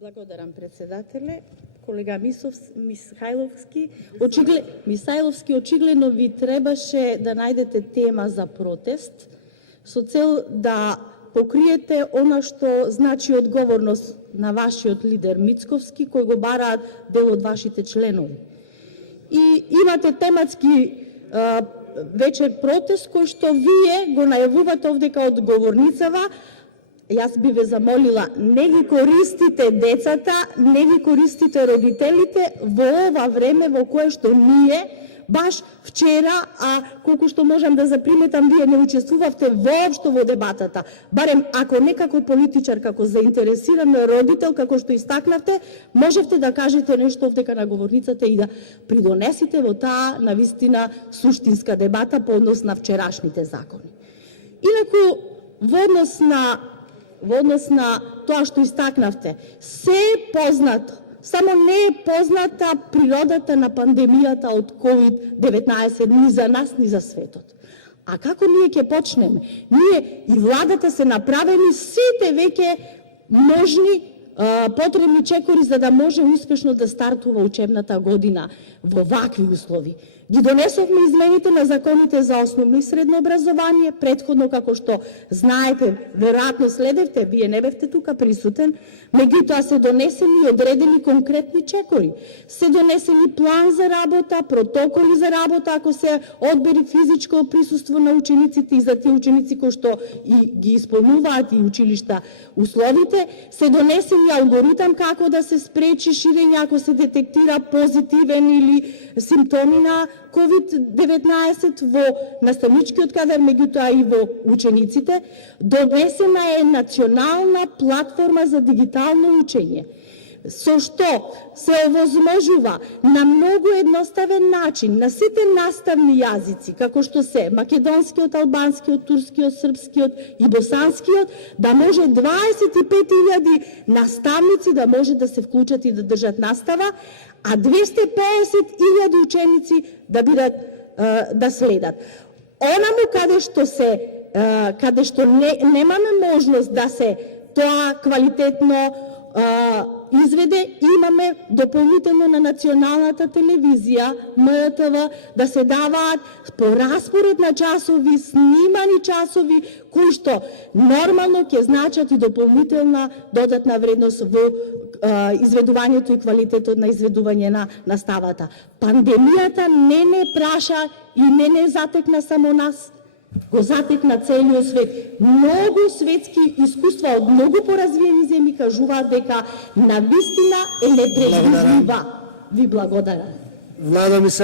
Благодарам, председателе. Колега Мисајловски, очигледно ви требаше да најдете тема за протест со цел да покриете она што значи одговорност на вашиот лидер Мицковски, кој го бараат дел од вашите членови. И имате тематски вечер протест кој што вие го најавувате овде као одговорницава. Јас би ве замолила, не ги користите децата, не ги користите родителите во ова време во кое што ние, баш вчера, а колку што можам да заприметам, вие не учествувавте воопшто во дебатата. Барем ако не како политичар, како заинтересиран родител, како што истакнавте, можевте да кажете нешто овдека на говорницата и да придонесите во таа навистина суштинска дебата по однос на вчерашните закони. Инаку, во однос на тоа што истакнавте, се е познато, само не е позната природата на пандемијата од COVID-19 ни за нас, ни за светот. А како ние ќе почнеме? Ние и владата се направени сите веќе можни потребни чекори за да може успешно да стартува учебната година во вакви услови. Ги донесовме измените на законите за основно и средно образование, претходно, како што знаете, веројатно следевте, вие не бевте тука присутен, меѓутоа се донесени и одредени конкретни чекори. Се донесени план за работа, протоколи за работа, ако се одбери физичко присуство на учениците и за тие ученици кои што и ги исполнуваат и училишта условите, се донесени алгоритам како да се спречи ширење ако се детектира позитивен или симптоми на COVID-19 во наставничкиот кадар, меѓутоа и во учениците. Донесена е национална платформа за дигитално учење, со што се овозможува на многу едноставен начин на сите наставни јазици, како што се македонскиот, албанскиот, турскиот, српскиот и босанскиот, да може 25.000 наставници да може да се вклучат и да држат настава, а 250.000 ученици да бидат да следат. Онаму каде што немаме можност да се тоа квалитетно изведе, имаме дополнително на националната телевизија, МРТВ, да се даваат по распоред на часови, снимани часови, кои што нормално ќе значат и дополнителна додатна вредност во изведувањето и квалитетот на изведување на наставата. Пандемијата не праша и не затекна само нас, го затекна целиот свет. Многу светски искуства од многу поразвиени земји кажуваат дека навистина е непредвидлива. Ви благодарам.